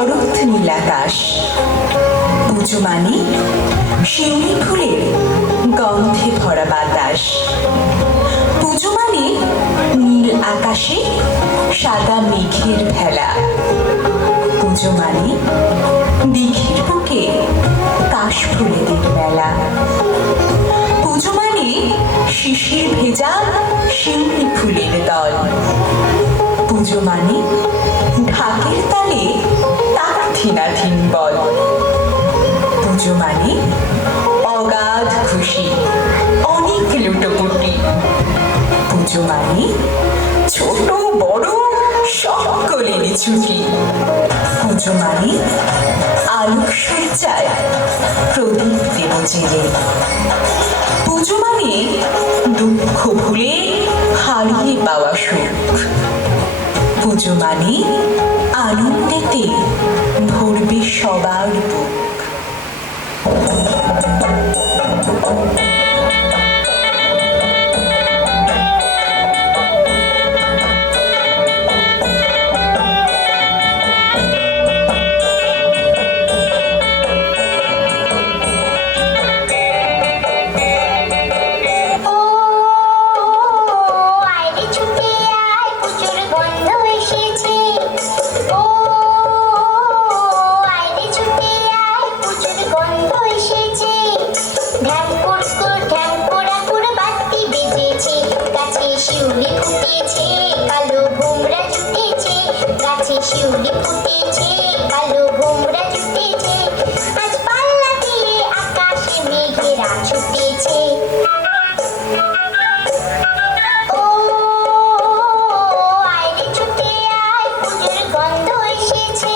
শরৎ নীলাকাশ। পুজো মানে শিউলি ফুলের গন্ধে ভরা বাতাস। পুজো মানে নীল আকাশে সাদা মেঘের ভেলা। পুজো মানে দিঘির বুকে কাশফুলেদের মেলা। পুজো মানে শিশির ভেজা শিউলি ফুলের দল। পুজো মানে ঢাকের তালে তাথিনাথিন বল। পুজো মানে অগাধ খুশি, অনেক লুটোপুটি। পুজো মানে ছোট বড় সকলের ছুটি। পুজো মানে আলোক সজ্জায় প্রদীপ দেব জেলে। পুজো মানে দুঃখ ভুলে হারিয়ে পাওয়া সুখ। পুজো মানে আনন্দেতে ভরবে সবার বুক। শিউলি ফুটেছে, কালো ভোমরা জুটেছে, আজ পাল্লা দিয়ে আকাশে মেঘেরা ছুটেছে। ও আয় রে ছুটে আয়, পুজোর গন্ধ এসেছে।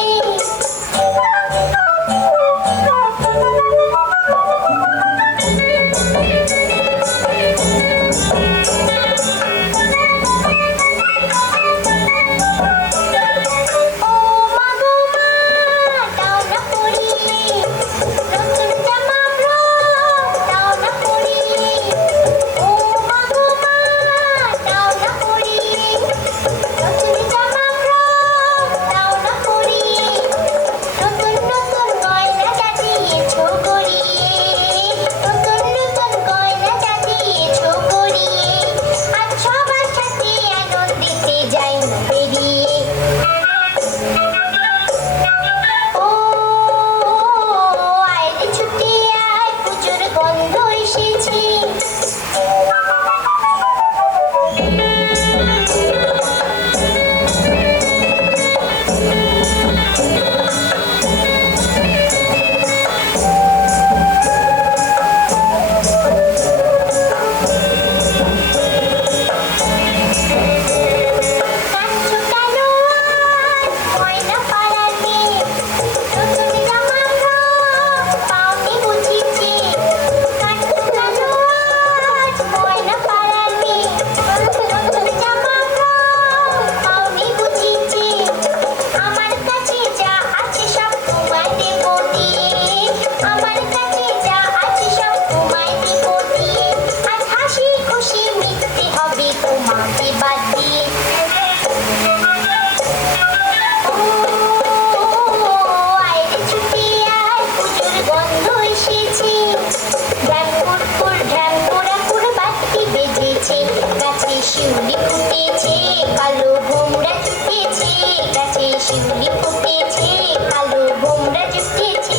শিউলি ফুটেছে, কালো ভোমরা জুটেছে, গাছে শিউলি ফুটেছে, কালো ভোমরা জুটেছে,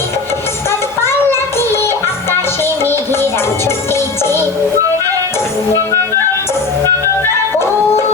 আজ পাল্লা দিয়ে আকাশে মেঘেরা ছুটেছে। ও